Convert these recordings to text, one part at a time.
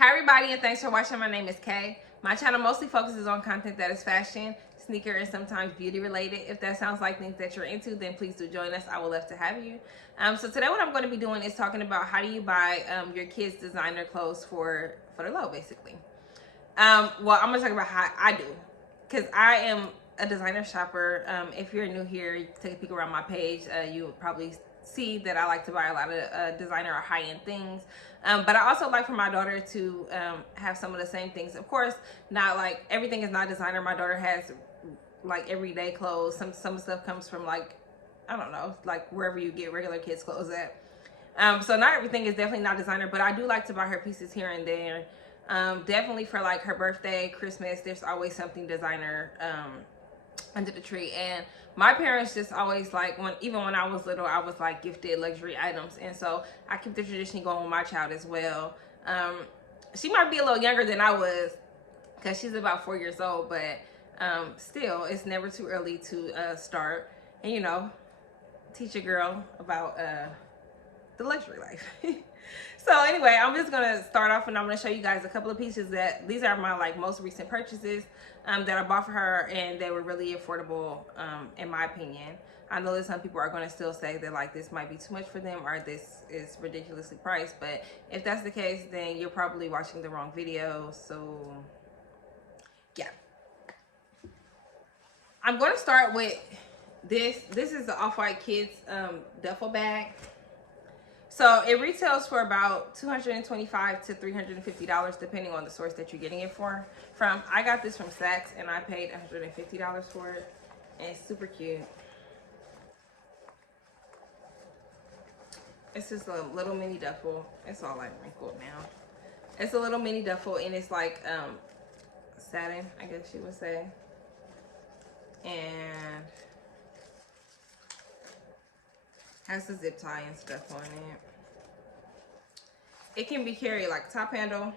Hi everybody, and thanks for watching. My name is Kay. My channel mostly focuses on content that is fashion, sneaker, and sometimes beauty related. If that sounds like things that you're into, then please do join us. I would love to have you. So today what I'm going to be doing is talking about how do you buy your kids designer clothes for the low, basically. Well, I'm going to talk about how I do, because I am a designer shopper. If you're new here, take a peek around my page. You will probably see that I like to buy a lot of designer or high-end things. But I also like for my daughter to have some of the same things. Of course, not like everything is not designer. My daughter has like everyday clothes. Some stuff comes from like, I don't know, like wherever you get regular kids clothes at. So not everything is definitely not designer, but I do like to buy her pieces here and there. Definitely for like her birthday, Christmas, there's always something designer under the tree. And my parents just always like, even when I was little, I was like gifted luxury items, and so I keep the tradition going with my child as well. She might be a little younger than I was because she's about 4 years old, but still, it's never too early to start and, you know, teach a girl about the luxury life. So anyway, I'm just gonna start off and I'm gonna show you guys a couple of pieces that these are my like most recent purchases that I bought for her, and they were really affordable in my opinion. I know that some people are gonna still say that like this might be too much for them or this is ridiculously priced, but if that's the case, then you're probably watching the wrong video. So yeah, I'm gonna start with this. This is the Off-White Kids duffel bag. So it retails for about $225 to $350 depending on the source that you're getting it from. I got this from Saks and I paid $150 for it, and it's super cute. It's just a little mini duffel. It's all like wrinkled now. It's a little mini duffel and it's like satin, I guess you would say. And has a zip tie and stuff on it. It can be carried like top handle,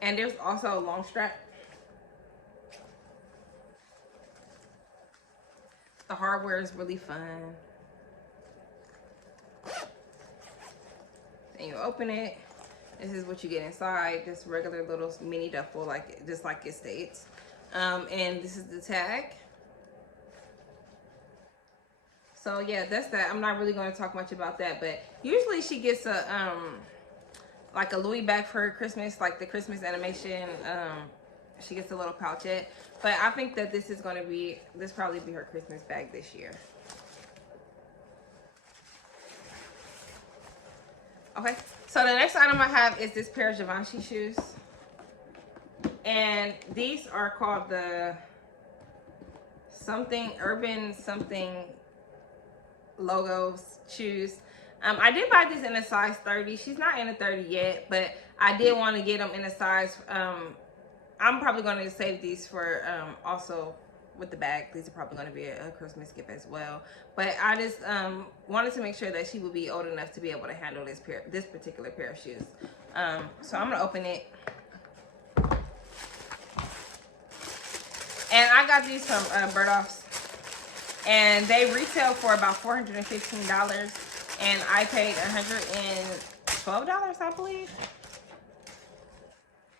and there's also a long strap. The hardware is really fun. Then you open it. This is what you get inside. Just regular little mini duffel, like just like it states. And this is the tag. So yeah, that's that. I'm not really going to talk much about that, but usually she gets a like a Louis bag for her Christmas, like the Christmas animation. She gets a little pouchette, but I think that this is going to be probably be her Christmas bag this year. Okay, so the next item I have is this pair of Givenchy shoes, and these are called the something urban something logos shoes. I did buy these in a size 30. She's not in a 30 yet, but I did want to get them in a size. I'm probably going to save these for also with the bag. These are probably going to be a Christmas gift as well, but I just wanted to make sure that she would be old enough to be able to handle this particular pair of shoes. So I'm gonna open it, and I got these from Bergdorf's. And they retail for about $415, and I paid $112, I believe.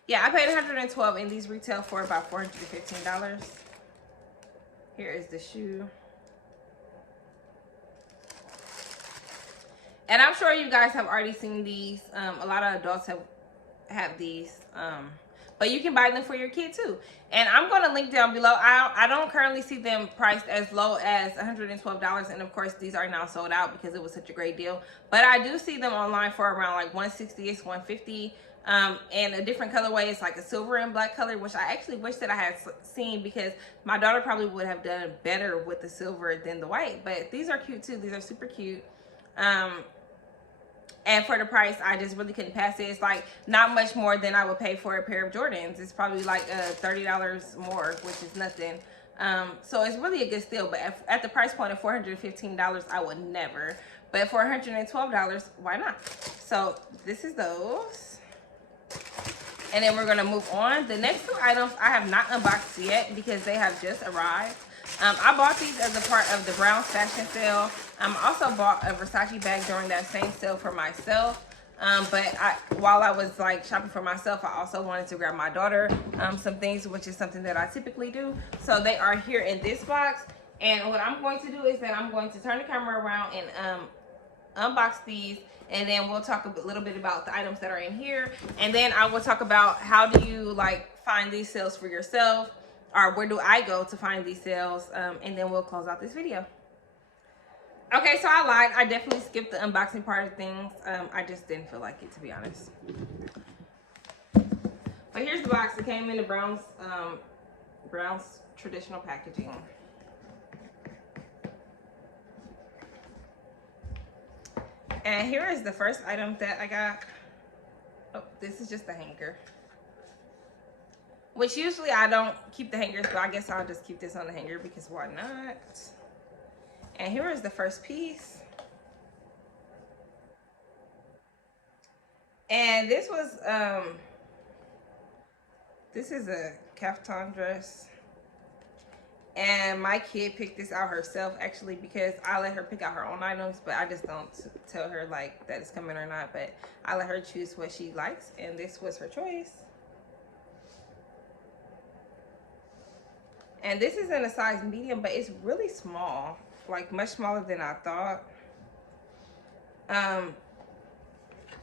Yeah, I paid $112, and these retail for about $415. Here is the shoe. And I'm sure you guys have already seen these. A lot of adults have these. But you can buy them for your kid too. And I'm going to link down below. I don't currently see them priced as low as $112. And of course, these are now sold out because it was such a great deal. But I do see them online for around like $160-ish, $150. And a different colorway is like a silver and black color, which I actually wish that I had seen because my daughter probably would have done better with the silver than the white. But these are cute too. These are super cute. And for the price, I just really couldn't pass it. It's like not much more than I would pay for a pair of Jordans. It's probably like $30 more, which is nothing. So it's really a good steal. But at the price point of $415, I would never. But for $112, why not? So this is those. And then we're going to move on. The next two items I have not unboxed yet because they have just arrived. I bought these as a part of the Browns fashion sale. I also bought a Versace bag during that same sale for myself. While I was like shopping for myself, I also wanted to grab my daughter some things, which is something that I typically do. So they are here in this box. And what I'm going to do is that I'm going to turn the camera around and unbox these, and then we'll talk a little bit about the items that are in here, and then I will talk about how do you like find these sales for yourself, or where do I go to find these sales, and then we'll close out this video. Okay, so I lied. I definitely skipped the unboxing part of things. I just didn't feel like it, to be honest. But here's the box. It came in the Browns traditional packaging. And here is the first item that I got. Oh, this is just a hanger. Which usually I don't keep the hangers, but I guess I'll just keep this on the hanger because why not? And here is the first piece. And this was, this is a caftan dress. And my kid picked this out herself, actually, because I let her pick out her own items, but I just don't tell her like that it's coming or not, but I let her choose what she likes, and this was her choice. And this is in a size medium, but it's really small, like much smaller than I thought.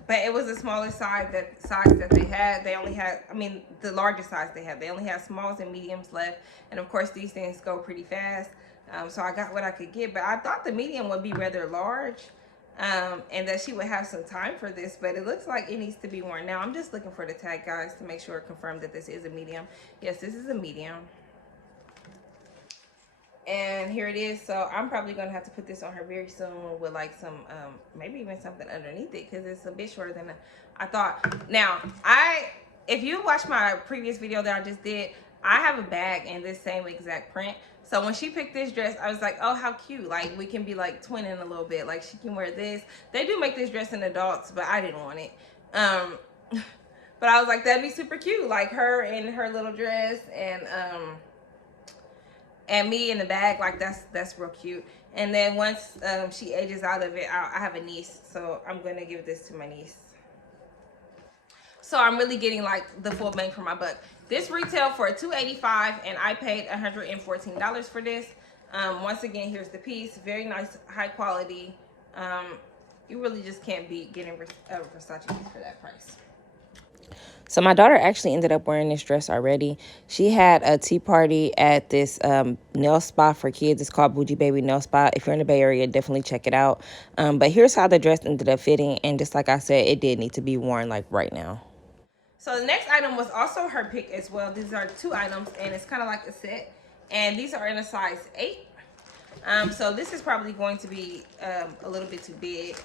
But it was the smallest size that they had. They only had, I mean, the largest size they had. They only had smalls and mediums left. And of course, these things go pretty fast. So I got what I could get. But I thought the medium would be rather large, and that she would have some time for this. But it looks like it needs to be worn. Now, I'm just looking for the tag, guys, to make sure confirm that this is a medium. Yes, this is a medium. And here it is. So I'm probably gonna have to put this on her very soon with like some maybe even something underneath it, because it's a bit shorter than I thought. Now, if you watched my previous video that I just did, I have a bag in this same exact print. So when she picked this dress, I was like, oh, how cute. Like, we can be like twinning a little bit. Like, she can wear this. They do make this dress in adults, but I didn't want it. But I was like, that'd be super cute. Like her in her little dress, and me in the bag, like that's real cute. And then once she ages out of it, I have a niece, so I'm gonna give this to my niece. So I'm really getting like the full bang for my buck. This retailed for $285, and I paid $114 for this. Once again, here's the piece. Very nice, high quality. You really just can't beat getting a Versace piece for that price. So my daughter actually ended up wearing this dress already. She had a tea party at this nail spa for kids. It's called Bougie Baby Nail Spa. If you're in the Bay Area, definitely check it out. But here's how the dress ended up fitting. And just like I said, it did need to be worn like right now. So the next item was also her pick as well. These are two items, and it's kind of like a set. And these are in a size 8. So this is probably going to be a little bit too big.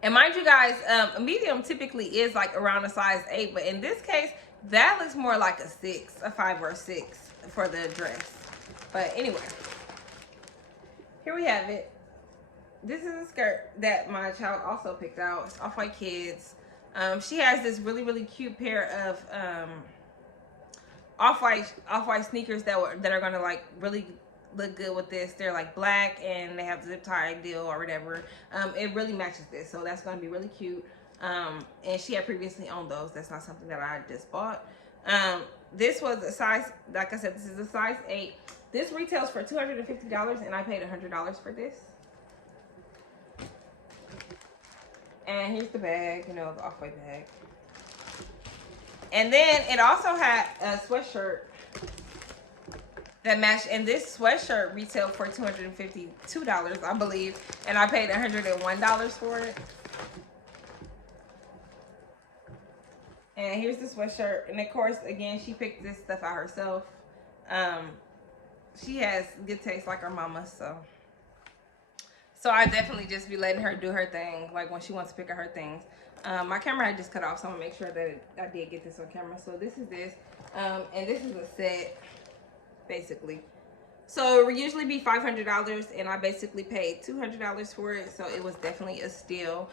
And mind you guys, a medium typically is like around a size 8, but in this case, that looks more like a 6, a 5 or a 6 for the dress. But anyway, here we have it. This is a skirt that my child also picked out. It's Off-White Kids. She has this really, really cute pair of off-white sneakers that are gonna like really look good with this. They're like black, and they have the zip tie deal or whatever. It really matches this, so that's gonna be really cute. And she had previously owned those. That's not something that I just bought. This was a size, like I said, this is a size 8. This retails for $250, and I paid $100 for this. And here's the bag, you know, the Off-White bag. And then it also had a sweatshirt that matched, and this sweatshirt retailed for $252, I believe, and I paid $101 for it. And here's the sweatshirt, and of course, again, she picked this stuff out herself. She has good taste like her mama, so I definitely just be letting her do her thing, like when she wants to pick out her things. My camera had just cut off, so I'm gonna make sure that I did get this on camera. So this is this, and this is a set, basically. So it would usually be $500, and I basically paid $200 for it, so it was definitely a steal.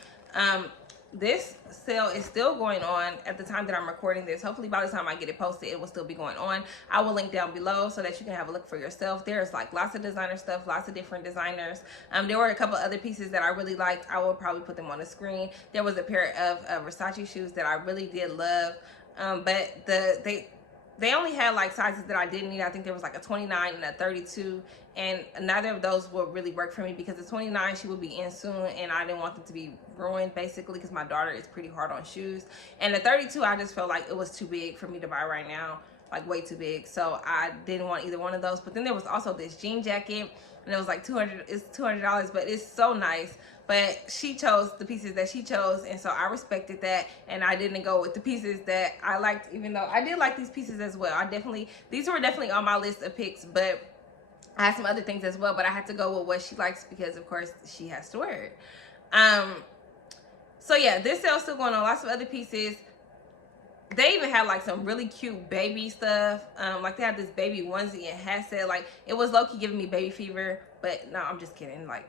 this sale is still going on at the time that I'm recording this. Hopefully by the time I get it posted, it will still be going on. I will link down below so that you can have a look for yourself. There's like lots of designer stuff, lots of different designers. There were a couple other pieces that I really liked. I will probably put them on the screen. There was a pair of Versace shoes that I really did love, but they only had like sizes that I didn't need. I think there was like a 29 and a 32, and neither of those would really work for me because the 29, she would be in soon, and I didn't want them to be ruined basically because my daughter is pretty hard on shoes. And the 32, I just felt like it was too big for me to buy right now, like way too big. So I didn't want either one of those. But then there was also this jean jacket, and it was like $200, but it's so nice. But she chose the pieces that she chose, and so I respected that, and I didn't go with the pieces that I liked, even though I did like these pieces as well. These were definitely on my list of picks, but I had some other things as well, but I had to go with what she likes because of course she has to wear it. So yeah, this sale's still going on. Lots of other pieces. They even had like some really cute baby stuff. Like they had this baby onesie and hat set. Like it was low-key giving me baby fever, but no, I'm just kidding. Like,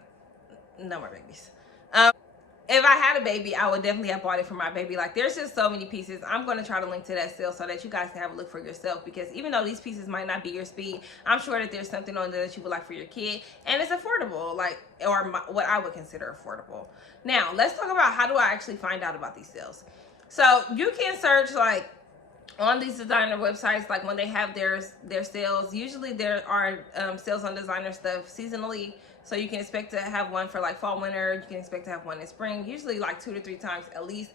no more babies. If I had a baby, I would definitely have bought it for my baby. Like there's just so many pieces. I'm going to try to link to that sale so that you guys can have a look for yourself, because even though these pieces might not be your speed, I'm sure that there's something on there that you would like for your kid, and it's affordable, like, or what I would consider affordable. Now let's talk about how do I actually find out about these sales. So you can search like on these designer websites, like when they have their sales. Usually there are sales on designer stuff seasonally, so you can expect to have one for like fall, winter. You can expect to have one in spring, usually like 2 to 3 times at least.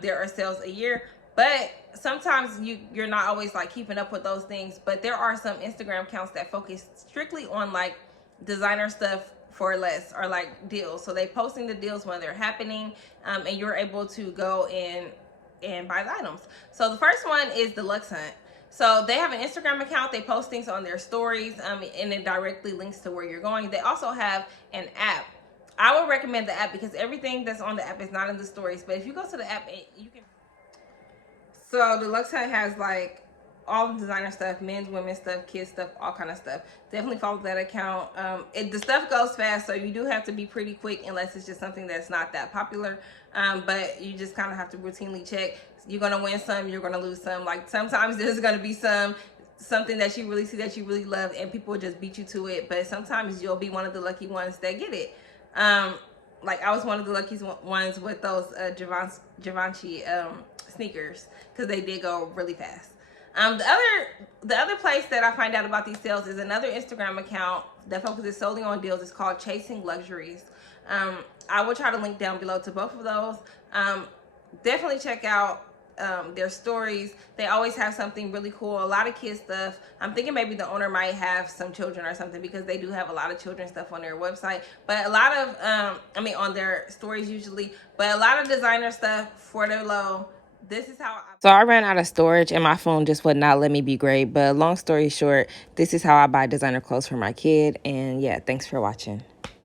There are sales a year, but sometimes you're not always like keeping up with those things. But there are some Instagram accounts that focus strictly on like designer stuff for less, or like deals. So they posting the deals when they're happening, and you're able to go and buy the items. So the first one is the Luxe Hunt. So they have an Instagram account. They post things on their stories, and it directly links to where you're going. They also have an app. I would recommend the app because everything that's on the app is not in the stories. But if you go to the app, you can. So the Luxe Hunt has like all the designer stuff, men's, women's stuff, kids stuff, all kind of stuff. Definitely follow that account. The stuff goes fast, so you do have to be pretty quick unless it's just something that's not that popular. But you just kind of have to routinely check. You're gonna win some, you're gonna lose some. Like sometimes there's gonna be something that you really see that you really love, and people will just beat you to it. But sometimes you'll be one of the lucky ones that get it. Like I was one of the lucky ones with those Givenchy sneakers, because they did go really fast. The other place that I find out about these sales is another Instagram account that focuses solely on deals. It's called Chasing Luxuries. I will try to link down below to both of those. Definitely check out their stories. They always have something really cool, a lot of kids stuff. I'm thinking maybe the owner might have some children or something, because they do have a lot of children stuff on their website, but a lot of on their stories usually, but a lot of designer stuff for their low. This is how so I ran out of storage and my phone just would not let me be great. But long story short, this is how I buy designer clothes for my kid. And yeah, thanks for watching.